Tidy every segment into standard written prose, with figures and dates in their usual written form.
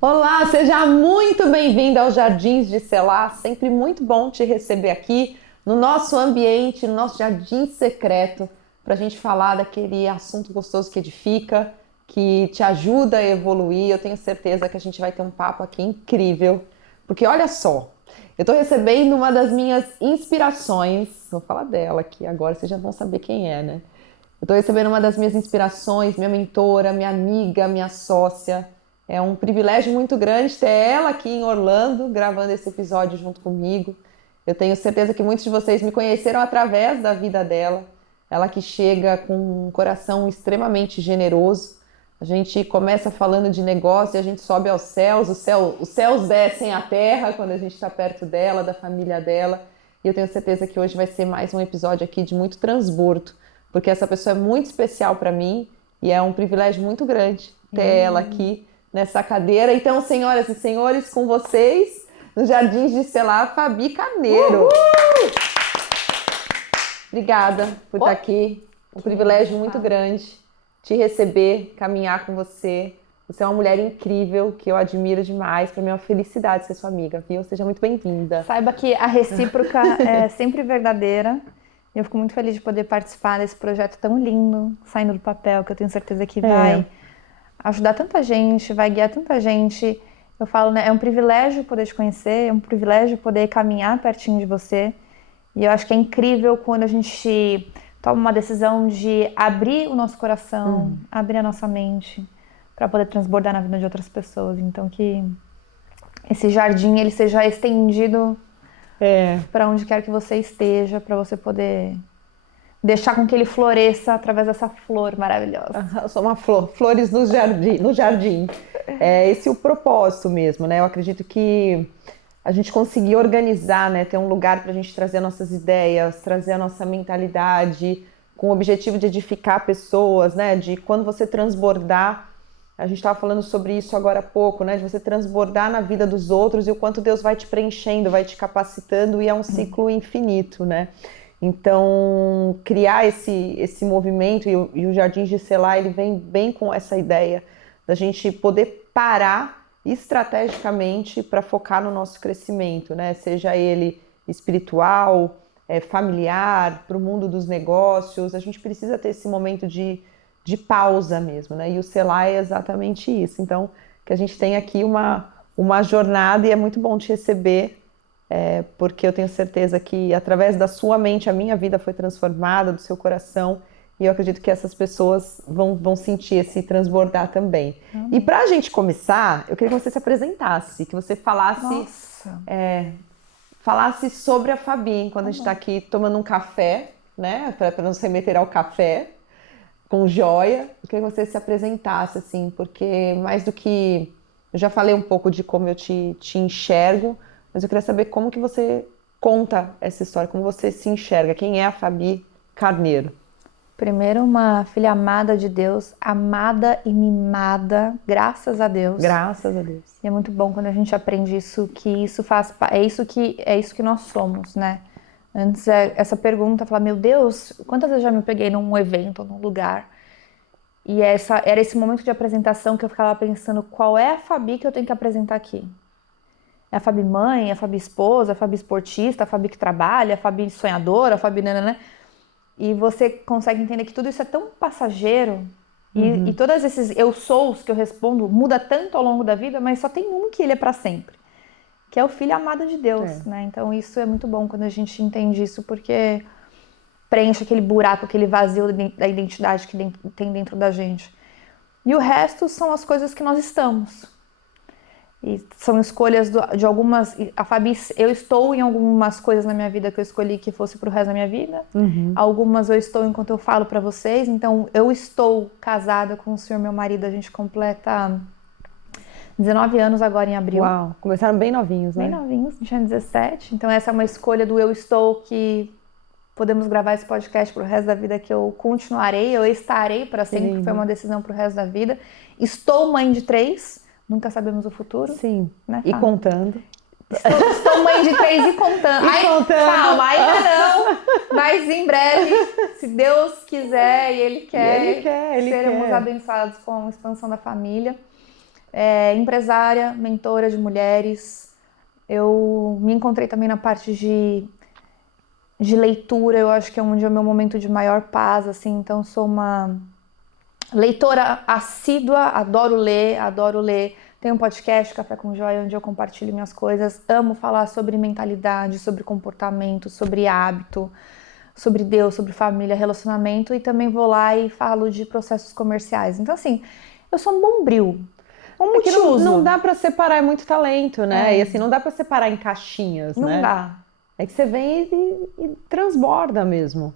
Olá, seja muito bem-vindo aos Jardins de Selá. Sempre muito bom te receber aqui no nosso ambiente, no nosso jardim secreto, para a gente falar daquele assunto gostoso que edifica, que te ajuda a evoluir. Eu tenho certeza que a gente vai ter um papo aqui incrível, porque olha só, eu estou recebendo uma das minhas inspirações, vou falar dela aqui agora, vocês já vão saber quem é, né? Eu estou recebendo uma das minhas inspirações, minha mentora, minha amiga, minha sócia. É um privilégio muito grande ter ela aqui em Orlando, gravando esse episódio junto comigo. Eu tenho certeza que muitos de vocês me conheceram através da vida dela. Ela que chega com um coração extremamente generoso. A gente começa falando de negócio e a gente sobe aos céus. Os céus descem à terra quando a gente está perto dela, da família dela. E eu tenho certeza que hoje vai ser mais um episódio aqui de muito transbordo, porque essa pessoa é muito especial para mim e é um privilégio muito grande ter ela aqui nessa cadeira. Então, senhoras e senhores, com vocês, nos Jardins de Selá, Fabi Carneiro. Obrigada por estar aqui. Um privilégio muito grande te receber, caminhar com você. Você é uma mulher incrível, que eu admiro demais. Para mim é uma felicidade ser sua amiga, viu? Seja muito bem-vinda. Saiba que a recíproca é sempre verdadeira. Eu fico muito feliz de poder participar desse projeto tão lindo, saindo do papel, que eu tenho certeza que vai ajudar tanta gente, vai guiar tanta gente. Eu falo, né, é um privilégio poder te conhecer, é um privilégio poder caminhar pertinho de você. E eu acho que é incrível quando a gente toma uma decisão de abrir o nosso coração, abrir a nossa mente, para poder transbordar na vida de outras pessoas. Então que esse jardim ele seja estendido para onde quer que você esteja, para você poder deixar com que ele floresça através dessa flor maravilhosa. Eu sou uma flor, flores no jardim. É esse o propósito mesmo, né? Eu acredito que a gente conseguir organizar, né? Ter um lugar para a gente trazer nossas ideias, trazer a nossa mentalidade, com o objetivo de edificar pessoas, né? De quando você transbordar, a gente estava falando sobre isso agora há pouco, né? De você transbordar na vida dos outros e o quanto Deus vai te preenchendo, vai te capacitando, e é um ciclo infinito, né? Então, criar esse movimento, e o Jardins de Selá, ele vem bem com essa ideia da gente poder parar estrategicamente para focar no nosso crescimento, né? Seja ele espiritual, familiar, para o mundo dos negócios. A gente precisa ter esse momento de pausa mesmo, né? E o Selá é exatamente isso. Então, que a gente tem aqui uma jornada, e é muito bom te receber, porque eu tenho certeza que através da sua mente a minha vida foi transformada, do seu coração, e eu acredito que essas pessoas vão sentir esse transbordar também. E para a gente começar, eu queria que você se apresentasse, que você falasse sobre a Fabi, quando a gente está aqui tomando um café, né? Para não se remeter ao café, com joia. Eu queria que você se apresentasse, assim, porque mais do que... Eu já falei um pouco de como eu te enxergo, mas eu queria saber como que você conta essa história, como você se enxerga. Quem é a Fabi Carneiro? Primeiro, uma filha amada de Deus, amada e mimada, graças a Deus. Graças a Deus. E é muito bom quando a gente aprende isso, que isso faz... É isso que nós somos, né? Antes, essa pergunta, falar, meu Deus, quantas vezes já me peguei num evento, num lugar, e era esse momento de apresentação que eu ficava pensando, qual é a Fabi que eu tenho que apresentar aqui? É a Fabi mãe, a Fabi esposa, a Fabi esportista, a Fabi que trabalha, a Fabi sonhadora, a Fabi... Né? E você consegue entender que tudo isso é tão passageiro, e todos esses eu sous que eu respondo muda tanto ao longo da vida, mas só tem um que ele é para sempre, que é o filho amado de Deus, né? Então isso é muito bom quando a gente entende isso, porque preenche aquele buraco, aquele vazio da identidade que tem dentro da gente. E o resto são as coisas que nós estamos. E são escolhas de algumas... A Fabi, eu estou em algumas coisas na minha vida que eu escolhi que fosse pro resto da minha vida. Algumas eu estou enquanto eu falo para vocês. Então, eu estou casada com o senhor, meu marido. A gente completa 19 anos agora em abril. Uau, começaram bem novinhos, né? Bem novinhos, a gente tinha 17. Então, essa é uma escolha do eu estou, que podemos gravar esse podcast pro resto da vida, que eu continuarei, eu estarei para sempre. Foi uma decisão pro resto da vida. Estou mãe de 3. Nunca sabemos o futuro. Sim, né? E contando. Estou mãe de 3 e contando. Calma, ainda não. Mas em breve, se Deus quiser e Ele quer, seremos abençoados com a expansão da família. Empresária, mentora de mulheres. Eu me encontrei também na parte de leitura. Eu acho que é onde é o meu momento de maior paz, assim. Então, sou uma leitora assídua, adoro ler. Tenho um podcast, Café com Joia, onde eu compartilho minhas coisas. Amo falar sobre mentalidade, sobre comportamento, sobre hábito, sobre Deus, sobre família, relacionamento. E também vou lá e falo de processos comerciais. Então, assim, eu sou um bombril. Um multiuso. Não dá pra separar, é muito talento, né? E assim, não dá pra separar em caixinhas, né? Não dá. É que você vem e transborda mesmo.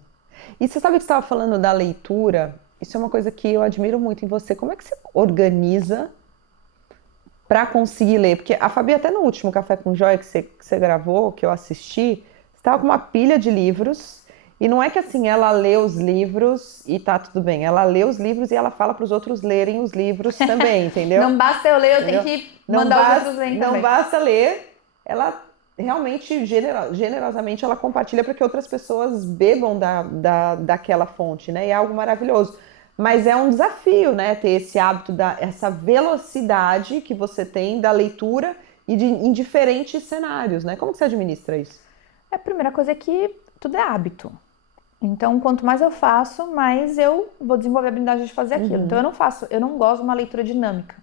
E você sabe que você estava falando da leitura? Isso é uma coisa que eu admiro muito em você. Como é que você organiza para conseguir ler? Porque a Fabi, até no último Café com Joia que você gravou, que eu assisti, você estava com uma pilha de livros. E não é que assim, ela lê os livros e tá tudo bem. Ela lê os livros e ela fala para os outros lerem os livros também, entendeu? Não basta eu ler, eu tenho que mandar os outros lerem também. Não basta ler, ela realmente, generosamente, ela compartilha para que outras pessoas bebam daquela fonte, né? E é algo maravilhoso. Mas é um desafio, né? Ter esse hábito, essa velocidade que você tem da leitura e em diferentes cenários, né? Como que você administra isso? A primeira coisa é que tudo é hábito. Então, quanto mais eu faço, mais eu vou desenvolver a habilidade de fazer aquilo. Então, eu não gosto de uma leitura dinâmica,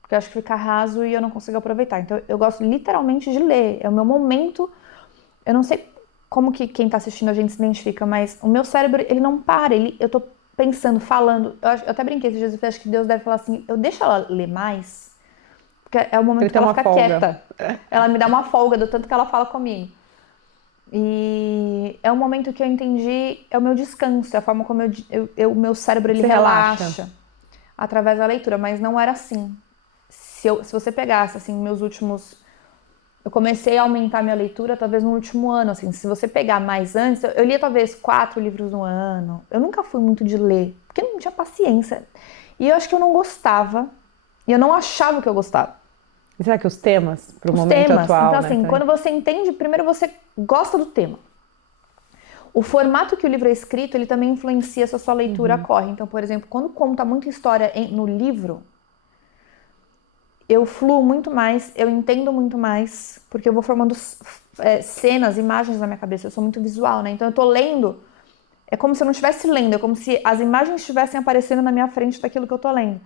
porque eu acho que fica raso e eu não consigo aproveitar. Então, eu gosto literalmente de ler. É o meu momento. Eu não sei como que quem tá assistindo a gente se identifica, mas o meu cérebro, ele não para. Eu tô pensando, falando. Eu até brinquei esses dias, eu acho que Deus deve falar assim, eu deixo ela ler mais, porque é o momento que ela fica quieta. Ela me dá uma folga do tanto que ela fala comigo. E é um momento que eu entendi, é o meu descanso, é a forma como o meu cérebro ele relaxa através da leitura, mas não era assim. Se você pegasse assim meus últimos, eu comecei a aumentar minha leitura talvez no último ano, assim, se você pegar mais antes, eu lia talvez 4 livros no ano. Eu nunca fui muito de ler, porque eu não tinha paciência. E eu acho que eu não gostava, e eu não achava que eu gostava. E será que os temas para o momento atual, então assim, quando você entende, primeiro você gosta do tema. O formato que o livro é escrito, ele também influencia se a sua leitura corre. Então, por exemplo, quando conta muita história no livro, eu fluo muito mais, eu entendo muito mais, porque eu vou formando cenas, imagens na minha cabeça. Eu sou muito visual, né? Então eu tô lendo, é como se eu não estivesse lendo, é como se as imagens estivessem aparecendo na minha frente daquilo que eu tô lendo.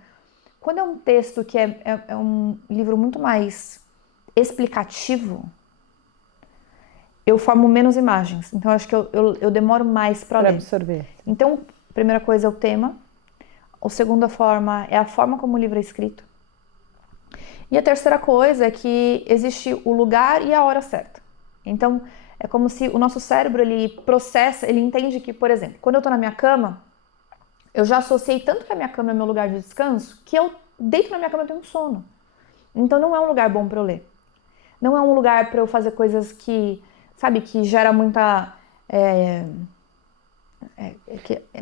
Quando é um texto que é um livro muito mais explicativo, eu formo menos imagens. Então, eu acho que eu demoro mais para ler. Absorver. Então, a primeira coisa é o tema. A segunda forma é a forma como o livro é escrito. E a terceira coisa é que existe o lugar e a hora certa. Então, é como se o nosso cérebro, ele processa, ele entende que, por exemplo, quando eu tô na minha cama, eu já associei tanto que a minha cama é meu lugar de descanso, que eu deito na minha cama e tenho sono. Então não é um lugar bom para eu ler. Não é um lugar para eu fazer coisas que, sabe, que gera muita...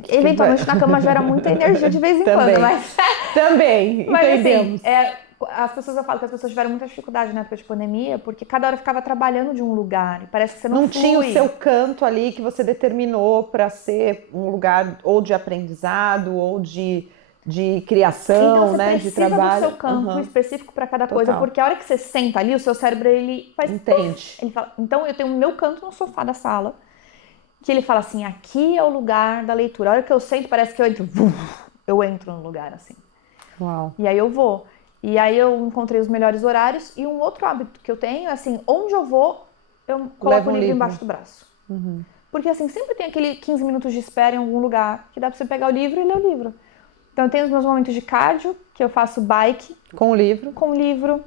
eventualmente na cama gera muita energia de vez em quando, mas... Também, entendemos. Assim, eu falo que as pessoas tiveram muita dificuldade na época de pandemia, porque cada hora ficava trabalhando de um lugar, e parece que você não flui. Tinha o seu canto ali que você determinou para ser um lugar ou de aprendizado, ou de criação, então, você né, de trabalho. Então você precisa do seu campo específico para cada coisa, porque a hora que você senta ali, o seu cérebro, ele faz... Entende. Ele fala, então eu tenho o meu canto no sofá da sala, que ele fala assim, aqui é o lugar da leitura. A hora que eu sento, parece que eu entro no lugar, assim. Uau. E aí eu vou. E aí eu encontrei os melhores horários. E um outro hábito que eu tenho é assim, onde eu vou, eu coloco o livro embaixo do braço. Porque assim, sempre tem aquele 15 minutos de espera em algum lugar, que dá pra você pegar o livro e ler o livro. Então eu tenho os meus momentos de cardio, que eu faço bike. Com o livro. Com o livro.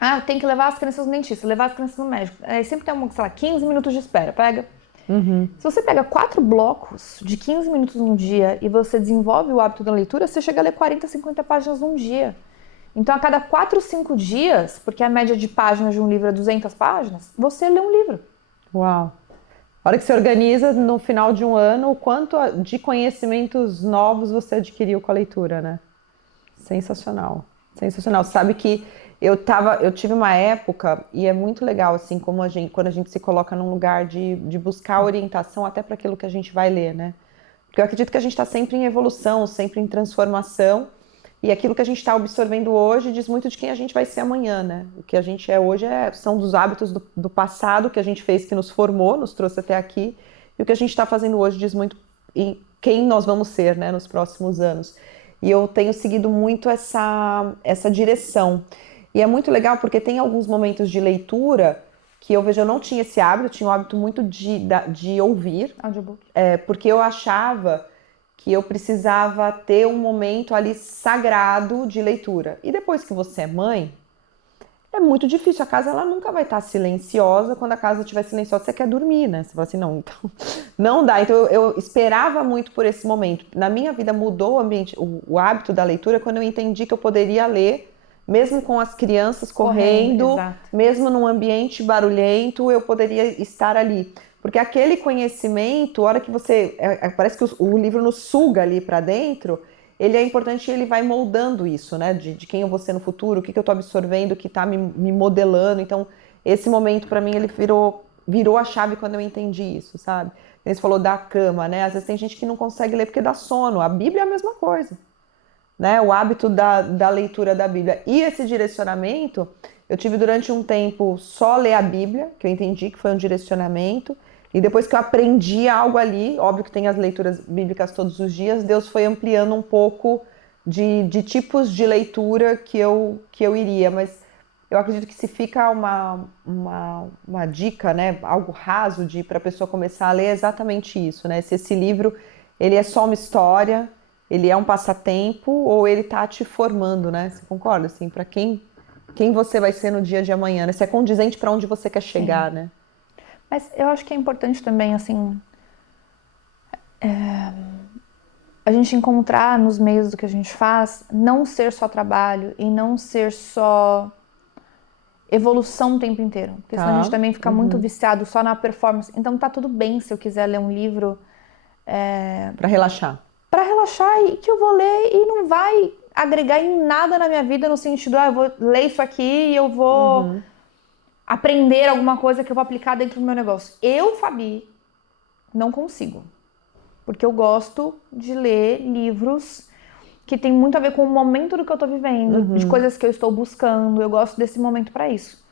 Ah, tem que levar as crianças no dentista, levar as crianças no médico. Aí sempre tem, sei lá, 15 minutos de espera. Pega. Se você pega 4 blocos de 15 minutos num dia e você desenvolve o hábito da leitura, você chega a ler 40, 50 páginas num dia. Então, a cada 4 ou 5 dias, porque a média de páginas de um livro é 200 páginas, você lê um livro. Uau! A hora que você organiza, no final de um ano, o quanto de conhecimentos novos você adquiriu com a leitura, né? Sensacional. Sensacional. Sabe que Eu tive uma época, e é muito legal, assim, como quando a gente se coloca num lugar de buscar orientação até para aquilo que a gente vai ler, né? Porque eu acredito que a gente está sempre em evolução, sempre em transformação, e aquilo que a gente está absorvendo hoje diz muito de quem a gente vai ser amanhã, né? O que a gente é hoje são dos hábitos do passado que a gente fez, que nos formou, nos trouxe até aqui, e o que a gente está fazendo hoje diz muito em quem nós vamos ser, né, nos próximos anos. E eu tenho seguido muito essa direção. E é muito legal porque tem alguns momentos de leitura que eu vejo, eu não tinha esse hábito, eu tinha o hábito muito de ouvir, Audiobook. porque eu achava que eu precisava ter um momento ali sagrado de leitura. E depois que você é mãe, é muito difícil. A casa ela nunca vai estar silenciosa. Quando a casa estiver silenciosa, você quer dormir, né? Você fala assim, não, então não dá. Então eu esperava muito por esse momento. Na minha vida mudou o ambiente, o hábito da leitura quando eu entendi que eu poderia ler, mesmo com as crianças correndo, exato. mesmo num ambiente barulhento, eu poderia estar ali. Porque aquele conhecimento, a hora que você. Parece que o livro nos suga ali para dentro, ele é importante e ele vai moldando isso, né? De quem eu vou ser no futuro, o que eu tô absorvendo, o que tá me modelando. Então, esse momento para mim, ele virou a chave quando eu entendi isso, sabe? Você falou da cama, né? Às vezes tem gente que não consegue ler porque dá sono. A Bíblia é a mesma coisa, né? O hábito da leitura da Bíblia. E esse direcionamento, eu tive durante um tempo só ler a Bíblia, que eu entendi que foi um direcionamento. E depois que eu aprendi algo ali, óbvio que tem as leituras bíblicas todos os dias, Deus foi ampliando um pouco de tipos de leitura que eu iria. Mas eu acredito que se fica uma dica, né, algo raso para a pessoa começar a ler, é exatamente isso, né? Se esse livro ele é só uma história, ele é um passatempo ou ele tá te formando, né? Você concorda? Assim, para quem você vai ser no dia de amanhã, né? Se é condizente para onde você quer chegar, né? Mas eu acho que é importante também, assim, a gente encontrar nos meios do que a gente faz, não ser só trabalho e não ser só evolução o tempo inteiro. Porque senão a gente também fica muito viciado só na performance. Então tá tudo bem se eu quiser ler um livro Para relaxar. para relaxar e que eu vou ler e não vai agregar em nada na minha vida no sentido, eu vou ler isso aqui e eu vou aprender alguma coisa que eu vou aplicar dentro do meu negócio. Eu, Fabi, não consigo. Porque eu gosto de ler livros que tem muito a ver com o momento do que eu tô vivendo, de coisas que eu estou buscando. Eu gosto desse momento para isso.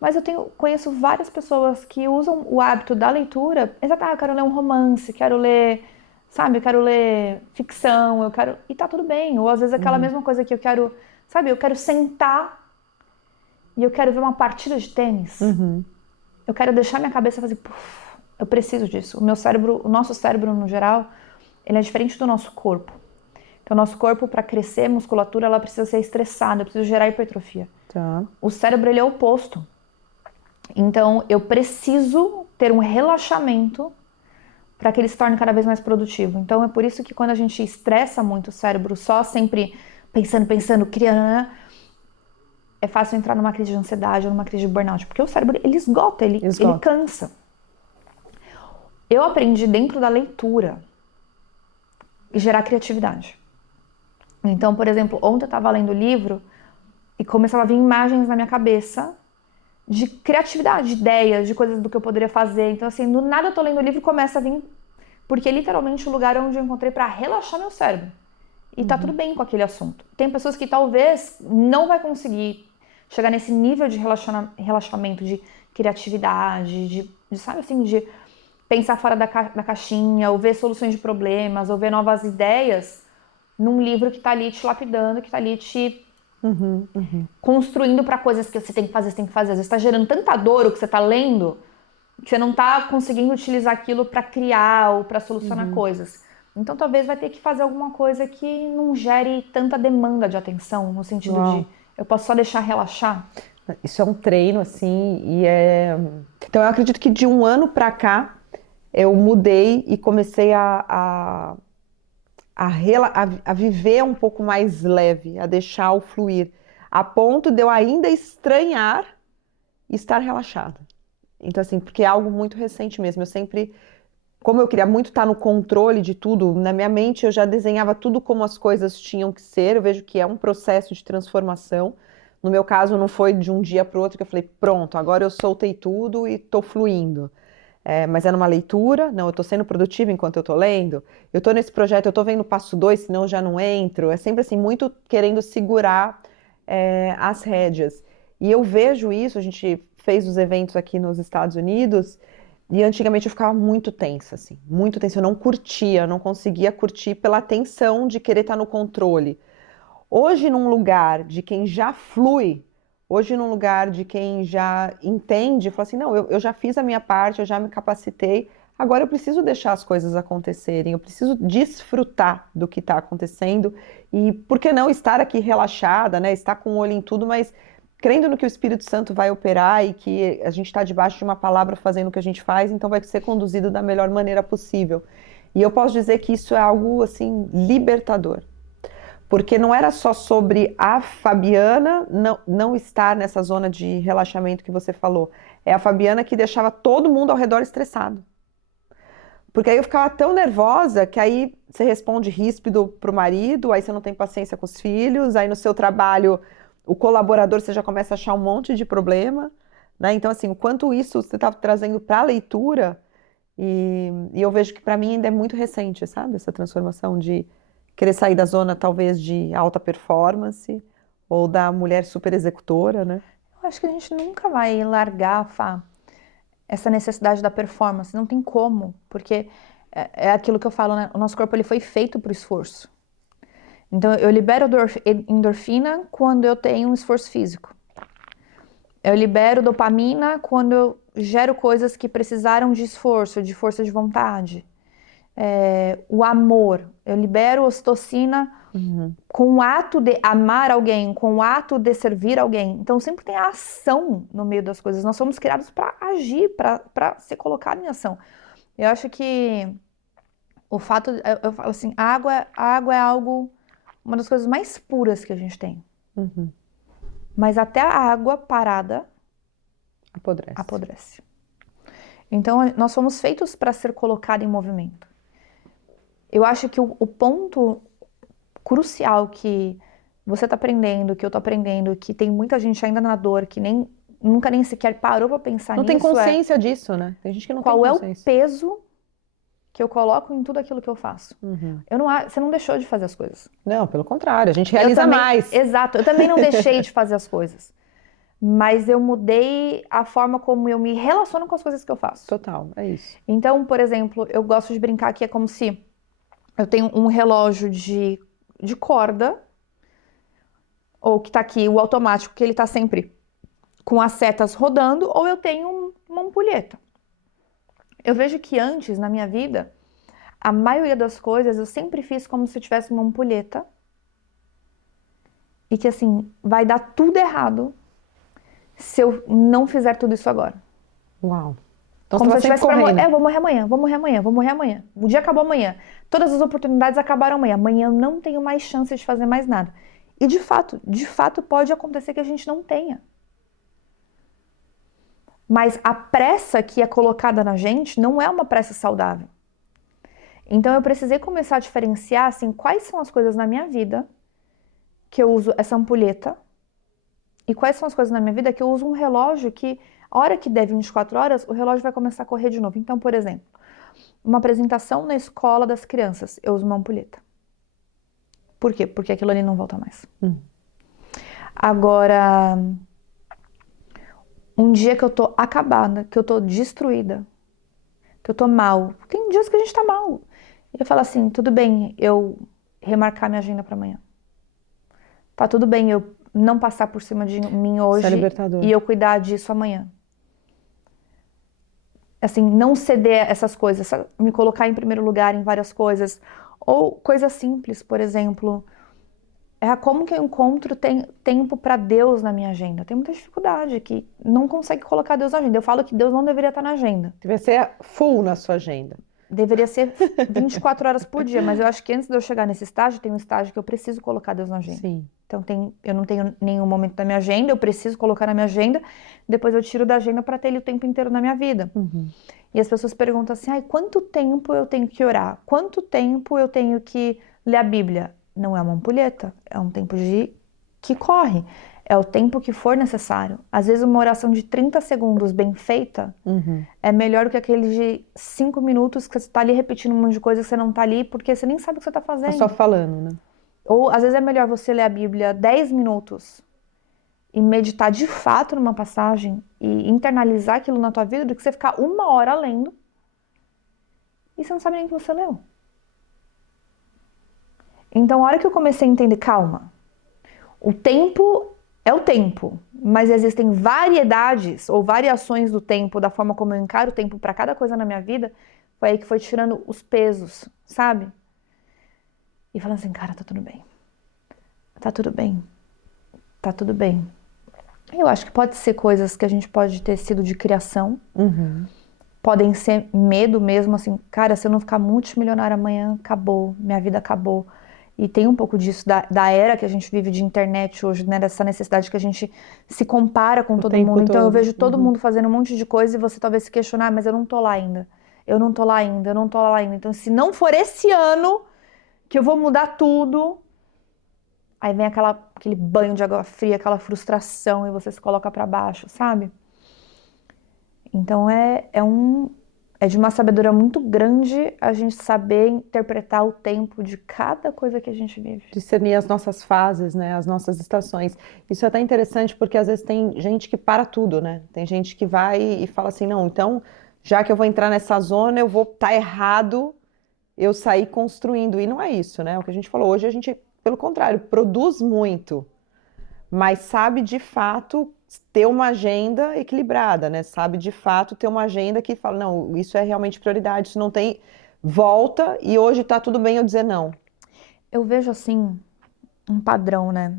Mas conheço várias pessoas que usam o hábito da leitura. Eu quero ler um romance, quero ler, sabe, eu quero ler ficção, e tá tudo bem. Ou às vezes aquela mesma coisa que eu quero, sabe, eu quero sentar e eu quero ver uma partida de tênis. Eu quero deixar minha cabeça fazer, eu preciso disso. O meu cérebro, o nosso cérebro no geral, ele é diferente do nosso corpo. Então, o nosso corpo, para crescer musculatura, ela precisa ser estressada, precisa gerar hipertrofia. Tá. O cérebro, ele é o oposto. Então, eu preciso ter um relaxamento para que ele se torne cada vez mais produtivo. Então, é por isso que quando a gente estressa muito o cérebro, só sempre pensando, criando, é fácil entrar numa crise de ansiedade ou numa crise de burnout, porque o cérebro, ele esgota, ele cansa. Eu aprendi dentro da leitura e gerar criatividade. Então, por exemplo, ontem eu estava lendo o livro e começava a vir imagens na minha cabeça de criatividade, de ideias, de coisas do que eu poderia fazer. Então, assim, do nada eu tô lendo o livro e começa a vir, porque é literalmente o lugar onde eu encontrei para relaxar meu cérebro. E tá tudo bem com aquele assunto. Tem pessoas que talvez não vai conseguir chegar nesse nível de relaxamento, de criatividade, de sabe assim, de pensar fora da caixinha, ou ver soluções de problemas, ou ver novas ideias num livro que tá ali te lapidando, que tá ali te construindo para coisas que você tem que fazer, você tem que fazer. Às vezes tá gerando tanta dor o que você tá lendo, que você não tá conseguindo utilizar aquilo para criar ou para solucionar coisas. Então talvez vai ter que fazer alguma coisa que não gere tanta demanda de atenção, no sentido de eu posso só deixar relaxar. Isso é um treino, assim, Então eu acredito que de um ano pra cá, eu mudei e comecei a viver um pouco mais leve, a deixar o fluir, a ponto de eu ainda estranhar estar relaxada. Então, assim, porque é algo muito recente mesmo. Eu sempre, como eu queria muito estar no controle de tudo, na minha mente eu já desenhava tudo como as coisas tinham que ser. Eu vejo que é um processo de transformação, No meu caso, não foi de um dia para o outro que eu falei, pronto, agora eu soltei tudo e estou fluindo. Mas é numa leitura, não, eu estou sendo produtiva enquanto eu estou lendo, eu estou nesse projeto, eu estou vendo o passo 2, senão eu já não entro. É sempre assim, muito querendo segurar as rédeas. E eu vejo isso, a gente fez os eventos aqui nos Estados Unidos, e antigamente eu ficava muito tensa, assim, muito tensa. Eu não curtia, não conseguia curtir pela tensão de querer estar no controle. Hoje, num lugar de quem já flui, hoje, num lugar de quem já entende, fala assim: não, eu já fiz a minha parte, eu já me capacitei, agora eu preciso deixar as coisas acontecerem, eu preciso desfrutar do que está acontecendo e, por que não, estar aqui relaxada, né? Estar com o olho em tudo, mas crendo no que o Espírito Santo vai operar e que a gente está debaixo de uma palavra fazendo o que a gente faz, então vai ser conduzido da melhor maneira possível. E eu posso dizer que isso é algo, assim, libertador. Porque não era só sobre a Fabiana não estar nessa zona de relaxamento que você falou. É a Fabiana que deixava todo mundo ao redor estressado. Porque aí eu ficava tão nervosa que aí você responde ríspido pro marido, aí você não tem paciência com os filhos, aí no seu trabalho o colaborador você já começa a achar um monte de problema, né? Então, assim, o quanto isso você está trazendo para a leitura, e eu vejo que para mim ainda é muito recente, sabe? Essa transformação de querer sair da zona talvez de alta performance ou da mulher super executora, né? Eu acho que a gente nunca vai largar, Fá, essa necessidade da performance. Não tem como, porque é aquilo que eu falo, né? O nosso corpo ele foi feito para o esforço. Então, eu libero endorfina quando eu tenho um esforço físico. Eu libero dopamina quando eu gero coisas que precisaram de esforço, de força de vontade. O amor, eu libero ocitocina com o ato de amar alguém, com o ato de servir alguém. Então sempre tem a ação no meio das coisas. Nós somos criados para agir, para ser colocado em ação. Eu acho que o fato, eu falo assim, a água é algo, uma das coisas mais puras que a gente tem. Mas até a água parada apodrece. Então nós fomos feitos para ser colocado em movimento. Eu acho que o ponto crucial que você está aprendendo, que eu estou aprendendo, que tem muita gente ainda na dor, que nunca nem sequer parou para pensar Não nisso. tem consciência disso, né? Tem gente que não tem Qual é o consciência. peso que eu coloco em tudo aquilo que eu faço? Você não deixou de fazer as coisas. Não, pelo contrário, a gente realiza mais. Exato, eu também não deixei de fazer as coisas. Mas eu mudei a forma como eu me relaciono com as coisas que eu faço. Total, é isso. Então, por exemplo, eu gosto de brincar que é como se eu tenho um relógio de corda, ou que tá aqui o automático, que ele tá sempre com as setas rodando, ou eu tenho uma ampulheta. Eu vejo que antes, na minha vida, a maioria das coisas eu sempre fiz como se eu tivesse uma ampulheta e que assim, vai dar tudo errado se eu não fizer tudo isso agora. Uau. Então Como você se eu vai sempre tivesse correndo. vou morrer amanhã, vou morrer amanhã, vou morrer amanhã. O dia acabou amanhã. Todas as oportunidades acabaram amanhã. Amanhã eu não tenho mais chance de fazer mais nada. E de fato pode acontecer que a gente não tenha. Mas a pressa que é colocada na gente não é uma pressa saudável. Então eu precisei começar a diferenciar assim, quais são as coisas na minha vida que eu uso essa ampulheta e quais são as coisas na minha vida que eu uso um relógio que a hora que der 24 horas, o relógio vai começar a correr de novo. Então, por exemplo, uma apresentação na escola das crianças, eu uso uma ampulheta. Por quê? Porque aquilo ali não volta mais. Agora, um dia que eu tô acabada, que eu tô destruída, que eu tô mal. Tem dias que a gente tá mal. Eu falo assim, tudo bem eu remarcar minha agenda para amanhã. Tá tudo bem eu não passar por cima de mim hoje e eu cuidar disso amanhã. Assim, não ceder essas coisas, me colocar em primeiro lugar em várias coisas. Ou coisas simples, por exemplo, como que eu encontro tempo para Deus na minha agenda? Tem muita dificuldade que não consegue colocar Deus na agenda. Eu falo que Deus não deveria estar na agenda. Deveria ser full na sua agenda. Deveria ser 24 horas por dia, mas eu acho que antes de eu chegar nesse estágio, tem um estágio que eu preciso colocar Deus na agenda. Sim. Então eu não tenho nenhum momento na minha agenda, eu preciso colocar na minha agenda, depois eu tiro da agenda para ter ele o tempo inteiro na minha vida. E as pessoas perguntam assim, quanto tempo eu tenho que orar? Quanto tempo eu tenho que ler a Bíblia? Não é uma ampulheta, é um tempo que corre. É o tempo que for necessário. Às vezes uma oração de 30 segundos bem feita é melhor do que aquele de 5 minutos que você tá ali repetindo um monte de coisa que você não tá ali porque você nem sabe o que você tá Tá fazendo. só falando, né? Ou às vezes é melhor você ler a Bíblia 10 minutos e meditar de fato numa passagem e internalizar aquilo na tua vida do que você ficar 1 hora lendo e você não sabe nem o que você leu. Então, a hora que eu comecei a entender, calma, o tempo é o tempo, mas existem variedades ou variações do tempo, da forma como eu encaro o tempo para cada coisa na minha vida, foi aí que foi tirando os pesos, sabe? E falando assim, cara, tá tudo bem. Tá tudo bem. Tá tudo bem. Eu acho que pode ser coisas que a gente pode ter sido de criação, podem ser medo mesmo, assim, cara, se eu não ficar multimilionária amanhã, acabou, minha vida acabou. E tem um pouco disso da era que a gente vive de internet hoje, né? Dessa necessidade que a gente se compara com todo mundo. Então eu vejo todo mundo fazendo um monte de coisa e você talvez se questionar, mas eu não tô lá ainda. Eu não tô lá ainda, eu não tô lá ainda. Então se não for esse ano que eu vou mudar tudo, aí vem aquele banho de água fria, aquela frustração e você se coloca pra baixo, sabe? Então é de uma sabedoria muito grande a gente saber interpretar o tempo de cada coisa que a gente vive. Discernir as nossas fases, né? As nossas estações. Isso é até interessante porque às vezes tem gente que para tudo, né? Tem gente que vai e fala assim, não, então, já que eu vou entrar nessa zona, eu vou estar errado, eu sair construindo. E não é isso, né? O que a gente falou hoje, a gente, pelo contrário, produz muito, mas sabe de fato ter uma agenda equilibrada, né? Sabe de fato ter uma agenda que fala, não, isso é realmente prioridade, isso não tem volta e hoje tá tudo bem eu dizer não. Eu vejo assim um padrão, né?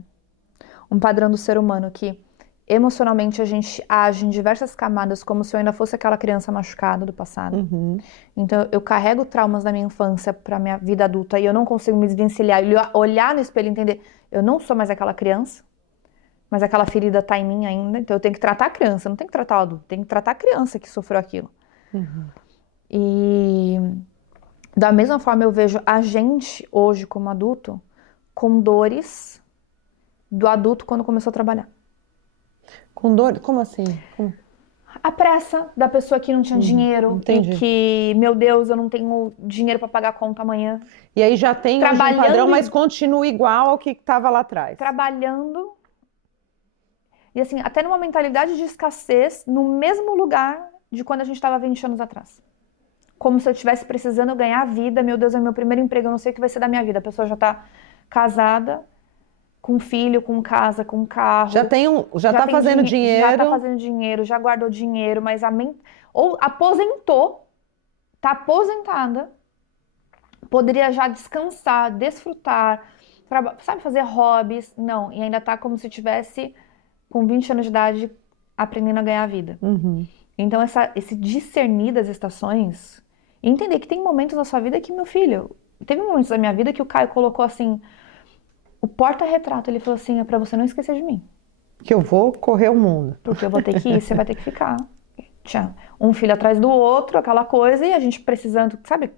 Um padrão do ser humano que emocionalmente a gente age em diversas camadas como se eu ainda fosse aquela criança machucada do passado. Então eu carrego traumas da minha infância pra minha vida adulta e eu não consigo me desvencilhar e olhar no espelho e entender, eu não sou mais aquela criança, mas aquela ferida tá em mim ainda, então eu tenho que tratar a criança, não tenho que tratar o adulto, tenho que tratar a criança que sofreu aquilo. E da mesma forma eu vejo a gente hoje como adulto com dores do adulto quando começou a trabalhar. Com dor? Como assim? A pressa da pessoa que não tinha dinheiro entendi. e que, meu Deus, eu não tenho dinheiro para pagar a conta amanhã. E aí já tem hoje um Trabalhando padrão, e- mas continua igual ao que estava lá atrás. Trabalhando e assim, até numa mentalidade de escassez no mesmo lugar de quando a gente estava 20 anos atrás. Como se eu estivesse precisando ganhar a vida, meu Deus, é meu primeiro emprego, eu não sei o que vai ser da minha vida. A pessoa já tá casada, com filho, com casa, com carro. Já tá tem fazendo dinheiro. Já tá fazendo dinheiro, já guardou dinheiro, mas ou aposentou, tá aposentada, poderia já descansar, desfrutar, sabe, fazer hobbies. Não, e ainda tá como se tivesse com 20 anos de idade aprendendo a ganhar a vida. Então esse discernir das estações, e entender que tem momentos na sua vida que, meu filho, teve momentos da minha vida que o Caio colocou assim, o porta-retrato, ele falou assim, é pra você não esquecer de mim. Que eu vou correr o mundo. Porque eu vou ter que ir, você vai ter que ficar. Tinha um filho atrás do outro, aquela coisa, e a gente precisando, sabe,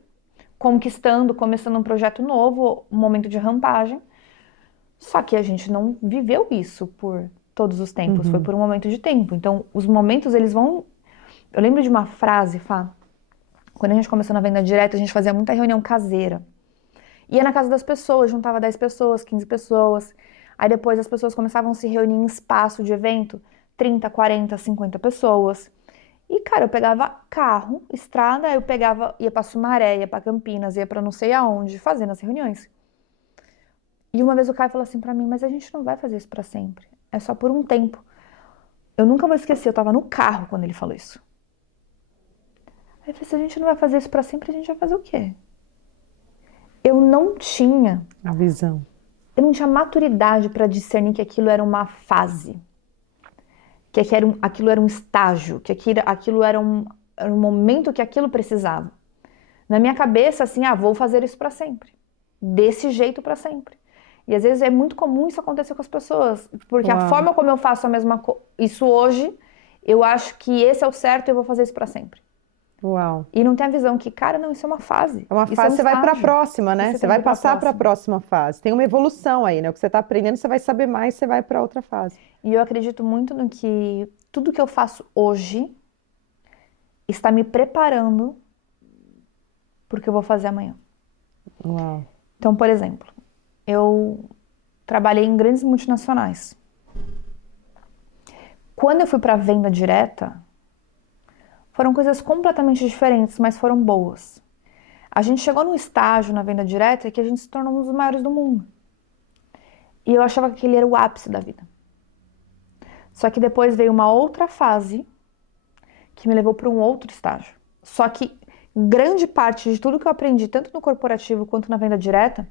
conquistando, começando um projeto novo, um momento de rampagem. Só que a gente não viveu isso por todos os tempos, foi por um momento de tempo. Então, os momentos, eles vão... Eu lembro de uma frase, Fá, quando a gente começou na venda direta, a gente fazia muita reunião caseira. Ia na casa das pessoas, juntava 10 pessoas, 15 pessoas. Aí depois as pessoas começavam a se reunir em espaço de evento, 30, 40, 50 pessoas. E, cara, eu pegava carro, estrada, eu ia pra Sumaré, ia pra Campinas, ia pra não sei aonde, fazendo as reuniões. E uma vez o Caio falou assim pra mim, mas a gente não vai fazer isso pra sempre. É só por um tempo. Eu nunca vou esquecer, eu tava no carro quando ele falou isso. Aí eu falei, se a gente não vai fazer isso pra sempre, a gente vai fazer o quê? Eu não tinha A visão. Eu não tinha maturidade para discernir que aquilo era uma fase, que aquilo era um estágio, que aquilo era um momento que aquilo precisava. Na minha cabeça, assim, vou fazer isso para sempre, desse jeito para sempre. E às vezes é muito comum isso acontecer com as pessoas, porque a forma como eu faço isso hoje, eu acho que esse é o certo e eu vou fazer isso para sempre. Uau. E não tem a visão que, cara, não, isso é uma fase. É uma Isso fase, é um você vai para a estágio. próxima, né? Você Você tem vai que ir pra passar para a próxima. próxima fase. Tem uma evolução aí, né? O que você está aprendendo, você vai saber mais, você vai para outra fase. E eu acredito muito no que tudo que eu faço hoje está me preparando porque eu vou fazer amanhã. Uau. Então, por exemplo, eu trabalhei em grandes multinacionais. Quando eu fui para a venda direta, foram coisas completamente diferentes, mas foram boas. A gente chegou num estágio na venda direta que a gente se tornou um dos maiores do mundo. E eu achava que aquele era o ápice da vida. Só que depois veio uma outra fase que me levou para um outro estágio. Só que grande parte de tudo que eu aprendi, tanto no corporativo quanto na venda direta,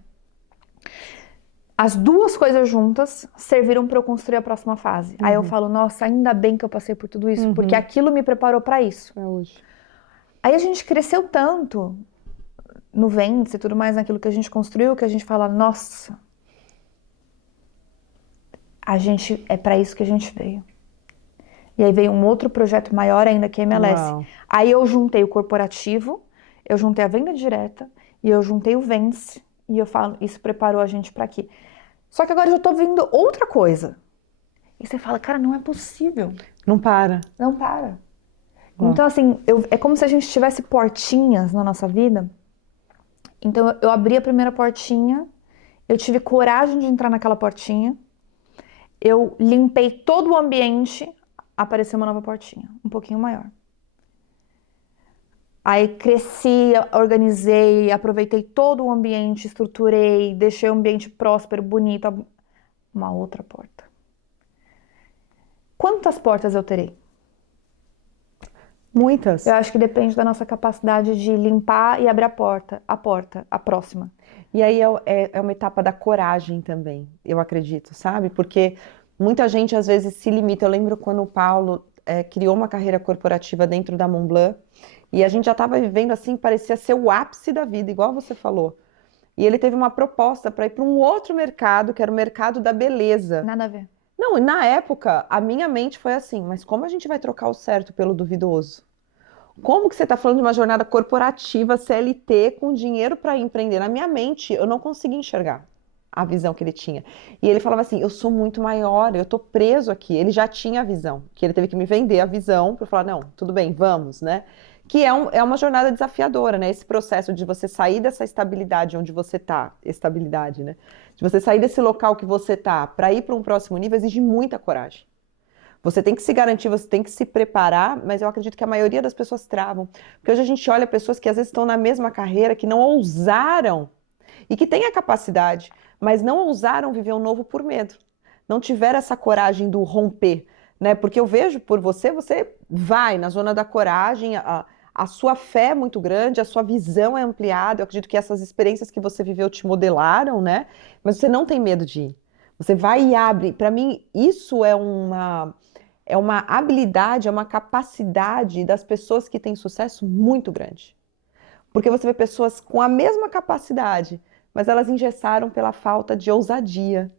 as duas coisas juntas serviram para eu construir a próxima fase. Aí eu falo, nossa, ainda bem que eu passei por tudo isso, porque aquilo me preparou para isso. É hoje. Aí a gente cresceu tanto no Ventes e tudo mais, naquilo que a gente construiu, que a gente fala, nossa, é para isso que a gente veio. E aí veio um outro projeto maior ainda que é MLS. Uau. Aí eu juntei o corporativo, eu juntei a venda direta e eu juntei o Vence e eu falo, isso preparou a gente para aqui. Só que agora eu já tô vendo outra coisa. E você fala, cara, não é possível. Não para. Não para. Uau. Então, assim, é como se a gente tivesse portinhas na nossa vida. Então, eu abri a primeira portinha, eu tive coragem de entrar naquela portinha, eu limpei todo o ambiente, apareceu uma nova portinha, um pouquinho maior. Aí cresci, organizei, aproveitei todo o ambiente, estruturei, deixei o ambiente próspero, bonito. Uma outra porta. Quantas portas eu terei? Muitas. Eu acho que depende da nossa capacidade de limpar e abrir a próxima. E aí é uma etapa da coragem também, eu acredito, sabe? Porque muita gente às vezes se limita. Eu lembro quando o Paulo criou uma carreira corporativa dentro da Montblanc e a gente já estava vivendo assim, parecia ser o ápice da vida, igual você falou. E ele teve uma proposta para ir para um outro mercado, que era o mercado da beleza. Nada a ver. Não, e na época, a minha mente foi assim, mas como a gente vai trocar o certo pelo duvidoso? Como que você está falando de uma jornada corporativa, CLT, com dinheiro para empreender? Na minha mente, eu não conseguia enxergar a visão que ele tinha. E ele falava assim, eu sou muito maior, eu estou preso aqui. Ele já tinha a visão, que ele teve que me vender a visão para falar, não, tudo bem, vamos, né? Que é uma jornada desafiadora, né? Esse processo de você sair dessa estabilidade onde você está, estabilidade, né? De você sair desse local que você está para ir para um próximo nível exige muita coragem. Você tem que se garantir, você tem que se preparar, mas eu acredito que a maioria das pessoas travam. Porque hoje a gente olha pessoas que às vezes estão na mesma carreira, que não ousaram e que têm a capacidade, mas não ousaram viver o novo por medo. Não tiveram essa coragem do romper, né? Porque eu vejo por você, você vai na zona da coragem, a sua fé é muito grande, a sua visão é ampliada. Eu acredito que essas experiências que você viveu te modelaram, né? Mas você não tem medo de ir. Você vai e abre. Para mim, isso é uma habilidade, é uma capacidade das pessoas que têm sucesso muito grande. Porque você vê pessoas com a mesma capacidade, mas elas engessaram pela falta de ousadia,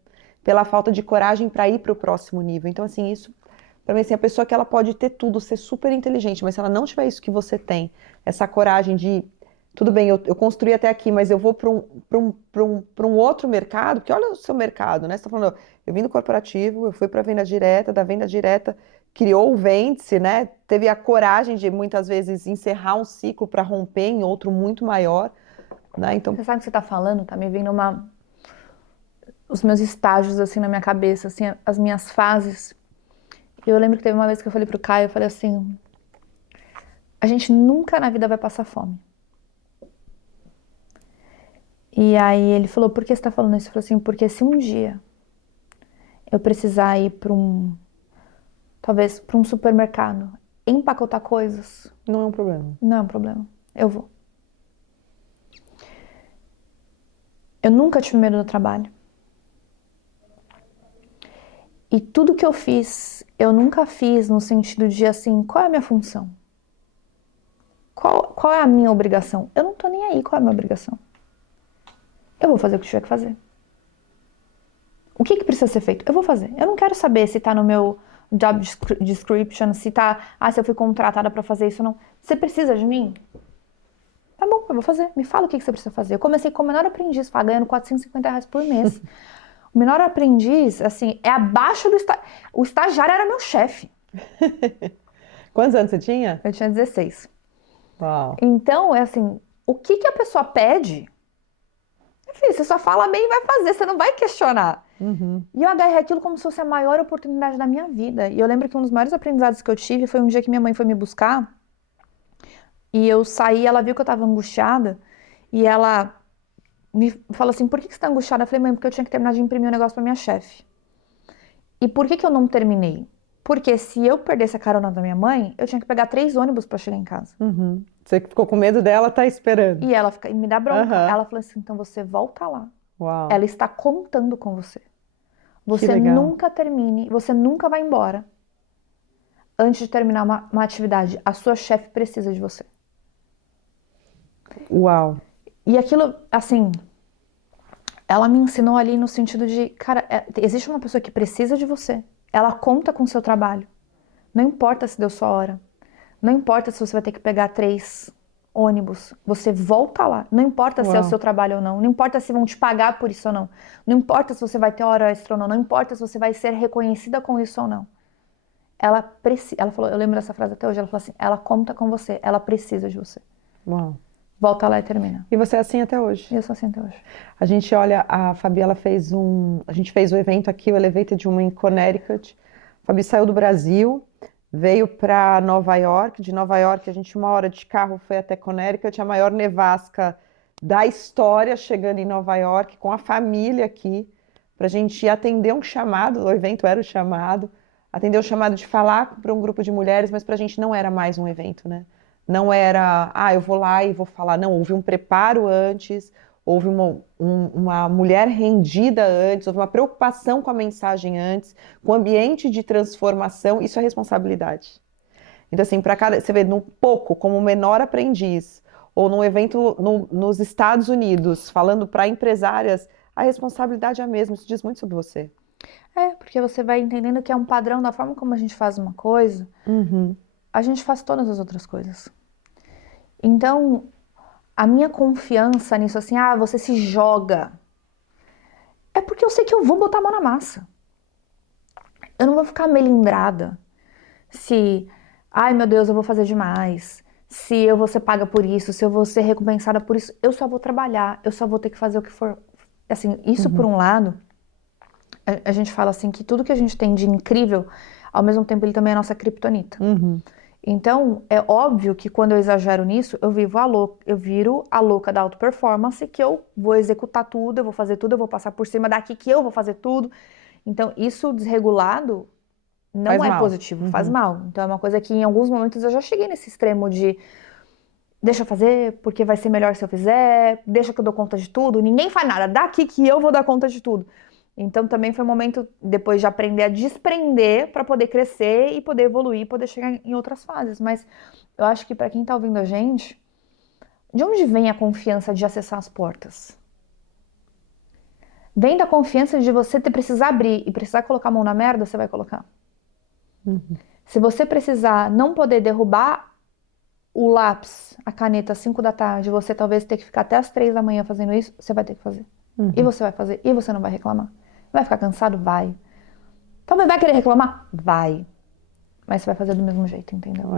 pela falta de coragem para ir para o próximo nível. Então, assim, isso, para mim, assim, a pessoa que ela pode ter tudo, ser super inteligente, mas se ela não tiver isso que você tem, essa coragem de, tudo bem, eu construí até aqui, mas eu vou para um outro mercado, porque olha o seu mercado, né? Você está falando, eu vim do corporativo, eu fui para a venda direta, da venda direta criou o Vence, né? Teve a coragem de muitas vezes encerrar um ciclo para romper em outro muito maior, né? Então, Você sabe o que você tá falando? Tá me vindo os meus estágios assim na minha cabeça, assim, as minhas fases. Eu lembro que teve uma vez que eu falei pro Caio, eu falei assim, a gente nunca na vida vai passar fome. E aí ele falou, por que você tá falando isso? Eu falei assim, porque se um dia eu precisar ir talvez para um supermercado, empacotar coisas, não é um problema. não é um problema, eu vou. Eu nunca tive medo do trabalho. E tudo que eu fiz, eu nunca fiz no sentido de assim, qual é a minha função? Qual é a minha obrigação? Eu não tô nem aí qual é a minha obrigação. Eu vou fazer o que tiver que fazer. O que precisa ser feito? Eu vou fazer. Eu não quero saber se tá no job description, se se eu fui contratada para fazer isso ou não. Você precisa de mim? Tá bom, eu vou fazer. Me fala o que você precisa fazer. Eu comecei como menor aprendiz, ganhando R$ 450 por mês. O menor aprendiz, assim, é abaixo do estagiário. O estagiário era meu chefe. Quantos anos você tinha? Eu tinha 16. Uau. Então, é assim, o que a pessoa pede, enfim, você só fala bem e vai fazer, você não vai questionar. E eu agarrei aquilo como se fosse a maior oportunidade da minha vida. E eu lembro que um dos maiores aprendizados que eu tive foi um dia que minha mãe foi me buscar. E eu saí, ela viu que eu tava angustiada. E ela me falou assim, por que você tá angustiada? Eu falei, mãe, porque eu tinha que terminar de imprimir um negócio pra minha chefe. E por que eu não terminei? Porque se eu perdesse a carona da minha mãe, eu tinha que pegar 3 ônibus pra chegar em casa. Você que ficou com medo dela, tá esperando. E ela me dá bronca. Ela falou assim, então você volta lá. Uau. Ela está contando com você. Você legal. nunca termine, você nunca vai embora antes de terminar uma atividade. A sua chefe precisa de você. Uau. E aquilo, assim, ela me ensinou ali no sentido de, cara, existe uma pessoa que precisa de você. Ela conta com o seu trabalho. Não importa se deu sua hora. Não importa se você vai ter que pegar 3 ônibus. Você volta lá. Não importa se é o seu trabalho ou não. Não importa se vão te pagar por isso ou não. Não importa se você vai ter hora extra ou não. Não importa se você vai ser reconhecida com isso ou não. Ela falou, eu lembro dessa frase até hoje, ela falou assim, ela conta com você, ela precisa de você. Uau. Volta lá e termina. E você é assim até hoje? E eu sou assim até hoje. A gente olha, a Fabi, a gente fez o evento aqui, o Elevated Women em Connecticut. A Fabi saiu do Brasil, veio para Nova York. De Nova York, a gente 1 hora de carro foi até Connecticut, a maior nevasca da história, chegando em Nova York, com a família aqui, para a gente atender um chamado, o evento era o chamado, atender o chamado de falar para um grupo de mulheres, mas para a gente não era mais um evento, né? Não era, eu vou lá e vou falar. Não, houve um preparo antes, houve uma mulher rendida antes, houve uma preocupação com a mensagem antes, com o ambiente de transformação. Isso é responsabilidade. Então, assim, para cada, você vê, no pouco, como menor aprendiz, ou num evento nos Estados Unidos, falando para empresárias, a responsabilidade é a mesma. Isso diz muito sobre você. Porque você vai entendendo que é um padrão da forma como a gente faz uma coisa, a gente faz todas as outras coisas. Então, a minha confiança nisso, assim, você se joga, é porque eu sei que eu vou botar a mão na massa. Eu não vou ficar melindrada se, meu Deus, eu vou fazer demais, se eu vou ser paga por isso, se eu vou ser recompensada por isso. Eu só vou trabalhar, eu só vou ter que fazer o que for. Assim, isso por um lado, a gente fala assim que tudo que a gente tem de incrível, ao mesmo tempo ele também é a nossa criptonita. Então, é óbvio que quando eu exagero nisso, eu viro a louca da auto-performance, que eu vou executar tudo, eu vou fazer tudo, eu vou passar por cima daqui, que eu vou fazer tudo. Então, isso desregulado não Faz é mal. positivo, faz mal. Então, é uma coisa que em alguns momentos eu já cheguei nesse extremo de deixa eu fazer, porque vai ser melhor se eu fizer, deixa que eu dou conta de tudo, ninguém faz nada, daqui que eu vou dar conta de tudo. Então também foi um momento depois de aprender a desprender para poder crescer e poder evoluir, poder chegar em outras fases. Mas eu acho que para quem tá ouvindo a gente, de onde vem a confiança de acessar as portas? Vem da confiança de você precisar abrir e precisar colocar a mão na merda, você vai colocar. Se você precisar não poder derrubar o lápis, a caneta às 5 da tarde, você talvez ter que ficar até às 3 da manhã fazendo isso, você vai ter que fazer. E você vai fazer, e você não vai reclamar. Vai ficar cansado? Vai. Talvez vai querer reclamar? Vai. Mas você vai fazer do mesmo jeito, entendeu?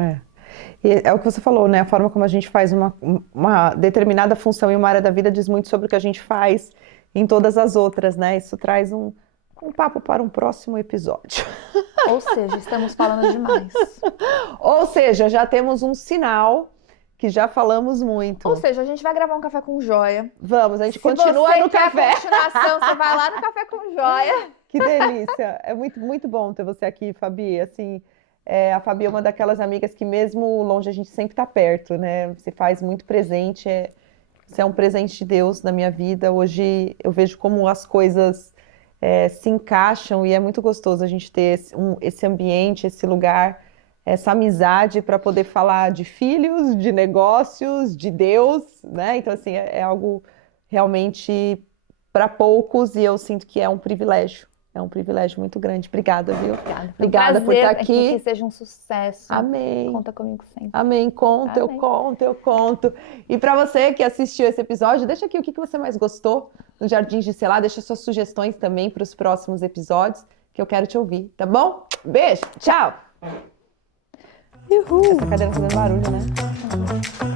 E é o que você falou, né? A forma como a gente faz uma determinada função em uma área da vida diz muito sobre o que a gente faz em todas as outras, né? Isso traz um papo para um próximo episódio. Ou seja, estamos falando demais. Ou seja, já temos um sinal que já falamos muito. Ou seja, a gente vai gravar um café com joia. Vamos, a gente continua no café. Se você quer continuação, você vai lá no café com joia. Que delícia. É muito, muito bom ter você aqui, Fabi. Assim, a Fabi é uma daquelas amigas que mesmo longe a gente sempre está perto, né? Você faz muito presente. Você é um presente de Deus na minha vida. Hoje eu vejo como as coisas se encaixam e é muito gostoso a gente ter esse ambiente, esse lugar, essa amizade para poder falar de filhos, de negócios, de Deus, né? Então, assim, é algo realmente para poucos e eu sinto que é um privilégio. É um privilégio muito grande. Obrigada, viu? Obrigada. Obrigada por estar aqui. Que seja um sucesso. Amém. Conta comigo sempre. Amém. Conta, Amém. eu conto. E para você que assistiu esse episódio, deixa aqui o que você mais gostou no Jardins de Selá. Deixa suas sugestões também para os próximos episódios, que eu quero te ouvir, tá bom? Beijo, tchau! Uhul. Essa cadeira tá fazendo barulho, né?